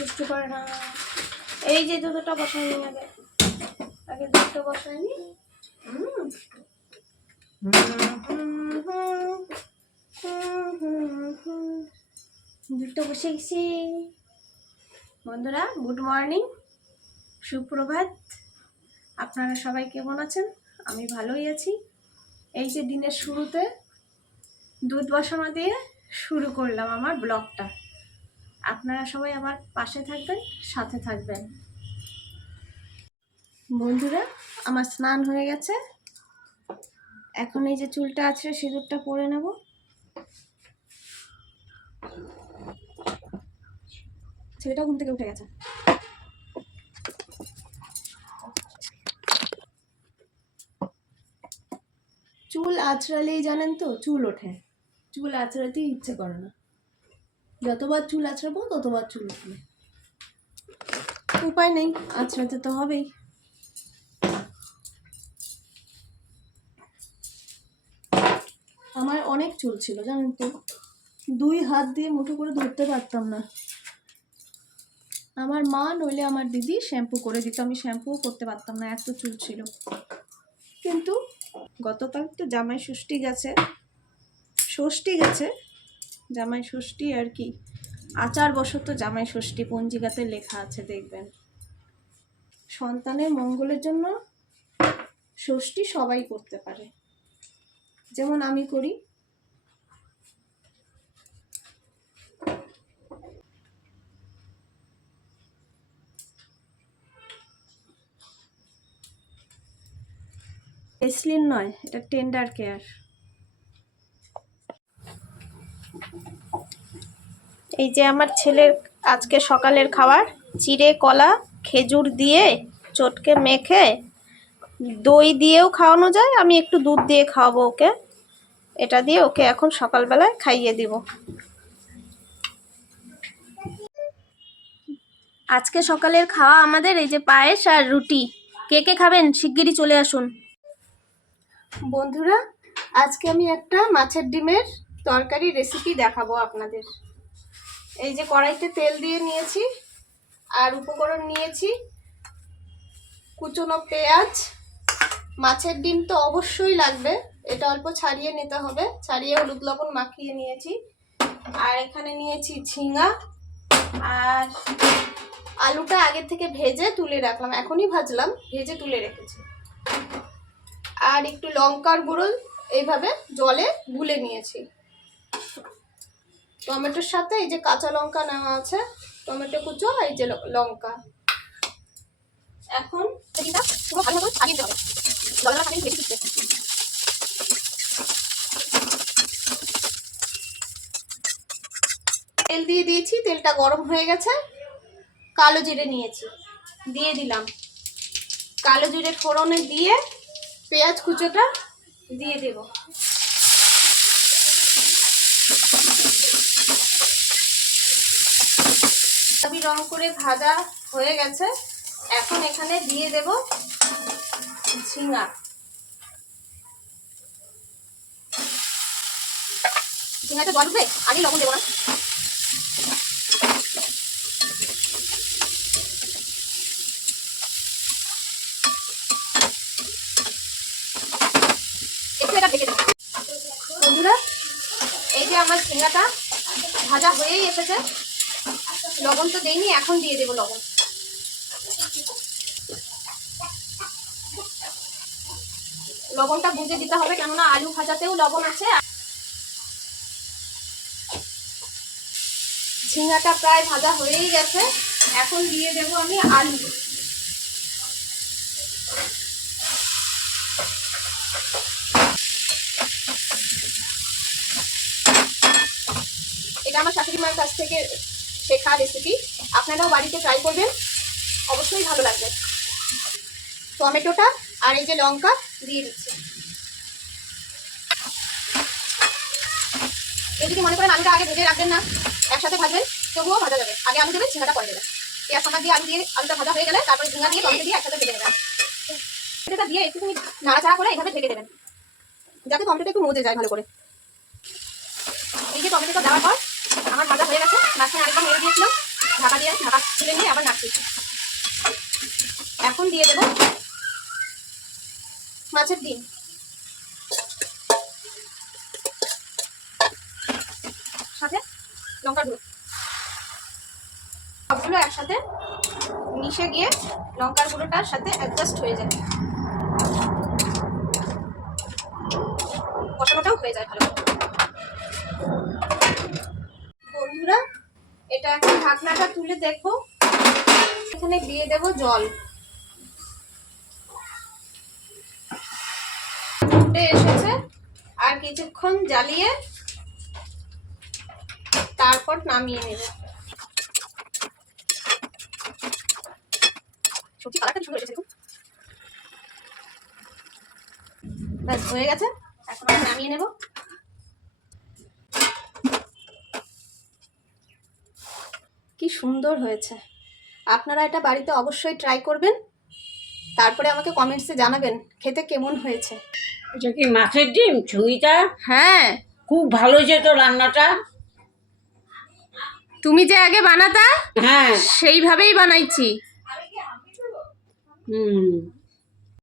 দুষ্টু করে না। এই যে দুধটা বসাইনি, আগে আগে দুধটা বসাইনি। দুধটা বসে গেছি। বন্ধুরা গুড মর্নিং, সুপ্রভাত। আপনারা সবাই কেমন আছেন? আমি ভালোই আছি। এই যে দিনের শুরুতে দুধ বসানো দিয়ে শুরু করলাম আমার ব্লগটা। আপনারা সবাই আমার পাশে থাকবেন, সাথে থাকবেন। বন্ধুরা আমার স্নান হয়ে গেছে, এখন এই যে চুলটা আছে সিঁদুরটা পরে নেব। ছেলেটা ঘুম থেকে উঠে গেছে। চুল আঁচড়ালেই জানেন তো চুল ওঠে, চুল আঁচড়াতেই ইচ্ছে করে না। যতবার চুল আঁচড়াবো ততবার চুল উঠবে। উপায় নেই, আঁচড়াতে তো হবেই। আমার অনেক চুল ছিল জানেন তো, 2 হাত দিয়ে মুঠো করে ধরতে পারতাম না। আমার মা নইলে আমার দিদি শ্যাম্পু করে দিত, আমি শ্যাম্পুও করতে পারতাম না, এত চুল ছিল। কিন্তু গতকাল তো জামাই ষষ্ঠী গেছে, জামাই ষষ্ঠী আর কি, আচারবশত জামাই ষষ্ঠী পঞ্জিকাতে লেখা আছে দেখবেন। সন্তানের মঙ্গলের জন্য ষষ্ঠী সবাই করতে পারে, যেমন আমি করি। এসলিন নয়, এটা টেন্ডার কেয়ার। এই যে আমার ছেলের আজকে সকালের খাবার, চিড়ে কলা খেজুর দিয়ে চটকে মেখে দই দিয়েও খাওয়ানো যায়, আমি একটু দুধ দিয়ে খাওয়াবো ওকে। এটা দিয়ে ওকে এখন সকালবেলায় খাইয়ে দিব। আজকে সকালের খাওয়া আমাদের এই যে পায়েস আর রুটি। কে কে খাবেন শিগগিরই চলে আসুন। বন্ধুরা আজকে আমি একটা মাছের ডিমের তরকারি রেসিপি দেখাবো আপনাদের। এই যে কড়াইতে তেল দিয়ে নিয়েছি, আর উপকরণ নিয়েছি কুচনো পেঁয়াজ, মাছের ডিম তো অবশ্যই লাগবে, এটা অল্প ছাড়িয়ে নিতে হবে, ছাড়িয়ে হলুদ লবণ মাখিয়ে নিয়েছি। আর এখানে নিয়েছি ঝিঙা, আর আলুটা আগে থেকে ভেজে তুলে রাখলাম, এখনই ভাজলাম, ভেজে তুলে রেখেছি। আর একটু লঙ্কার গুঁড়ো এইভাবে জলে গুলে নিয়েছি। টমেটোর সাথে এই যে কাঁচা লঙ্কা নেওয়া আছে, টমেটো কুচো, এই যে লঙ্কা। এখন এটা পুরো ভালো করে ছাড়িয়ে দিতে হবে, জলটা খালি বেশি দিতে। তেল দিয়ে দিয়েছি, তেলটা গরম হয়ে গেছে। কালো জিরে নিয়েছি, দিয়ে দিলাম। কালো জিরে ফোড়নে দিয়ে পেঁয়াজ কুচোটা দিয়ে দেব। গুলাবি রং করে ভাজা হয়ে গেছে, এখন এখানে দিয়ে দেব ঝিঙা। ঝিঙাটা গলবে, আগে লবণ দেবো না। একটু এটা ঢেকে দেবো। বন্ধুরা এই যে আমার ঝিঙাটা ভাজা হয়েই এসেছে, লবণ তো দেইনি, এখন দিয়ে দেবো লবণ। লবণটা বুঝে দিতে হবে, কেননা আলু ভাজাতেও লবণ আছে। ঝিঙাটা প্রায় ভাজা হয়েই গেছে, এখন দিয়ে দেবো আমি আলু। এটা আমার শাশুড়ি মায়ের কাছ থেকে শেখা রেসিপি, আপনারাও বাড়িতে ট্রাই করবেন, অবশ্যই ভালো লাগবে। টমেটোটা আর এই যে লঙ্কা দিয়ে দিচ্ছি। যদি মনে করেন আলুটা আগে ভেজে রাখবেন না, একসাথে ভাজবেন, তবুও ভাজা যাবে। আগে আলু দেবেন, ঝিঙাটা পরে দেবেন। পেঁয়াজ টমেটো দিয়ে আলুটা ভাজা হয়ে গেলে তারপরে ঝিঙা দিয়ে টমেটো দিয়ে একসাথে ভেজে নেবেন। এটা দিয়ে একটু নাড়াচাড়া করে এভাবে ঢেকে দেবেন, যাতে টমেটোটা একটু মজে যায় ভালো করে। এই যে টমেটোটা দেওয়ার পর আমার ভাজা হয়ে গেছে, মাঝখানে আরেকবার নেড়ে দিয়েছিলাম, ঢাকা দিয়ে ঢাকা তুলে নিয়ে আবার নাড়ছি। এখন দিয়ে দেবো মাছের ডিম, সাথে লঙ্কার গুঁড়ো। সবগুলো একসাথে মিশে গিয়ে লঙ্কার গুঁড়োটার সাথে অ্যাডজাস্ট হয়ে যায়, কষানোটাও হয়ে যায় ভালো। বন্ধুরা এটা এখন ঢাকনাটা তুলে দেখবো। এখানে দিয়ে দেবো জল। ফুটে এসেছে, আর কিছুক্ষণ জ্বালিয়ে তারপর নামিয়ে নেব। সবজি কালারটা সুন্দর এসেছে, ব্যাস হয়ে গেছে। এখন আমি নামিয়ে নেব। কি সুন্দর হয়েছে, আপনারা এটা বাড়িতে অবশ্যই ট্রাই করবেন, তারপরে আমাকে কমেন্টসে জানাবেন খেতে কেমন হয়েছে। এটা কি মাছের ডিম ছুঁইটা? হ্যাঁ, খুব ভালো হয়েছে তো রান্নাটা। তুমি যে আগে বানাতা হ্যাঁ, সেইভাবেই বানাইছি। হুম।